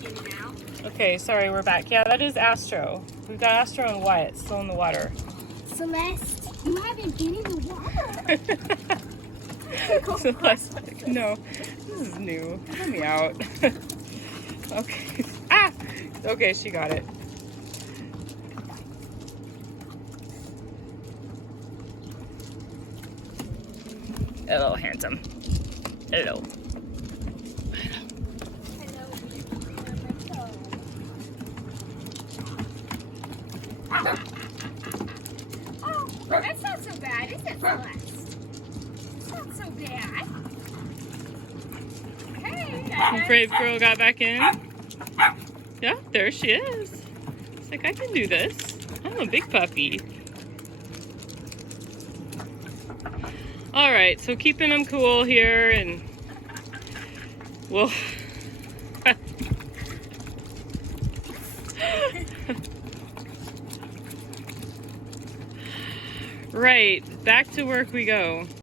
in and out. Okay, sorry, we're back. Yeah, that is Astro. We've got Astro and Wyatt still in the water. Celeste, you haven't been in the water. Celeste, no, this is new. Let me out. Okay. Ah! Okay, she got it. Hello, handsome. Hello. Oh, that's not so bad, is it, Celeste? It's not so bad. Hey, Brave girl got back in. Yeah, there she is. It's like, I can do this. I'm a big puppy. All right, so keeping them cool here, and we'll... Right, back to work we go.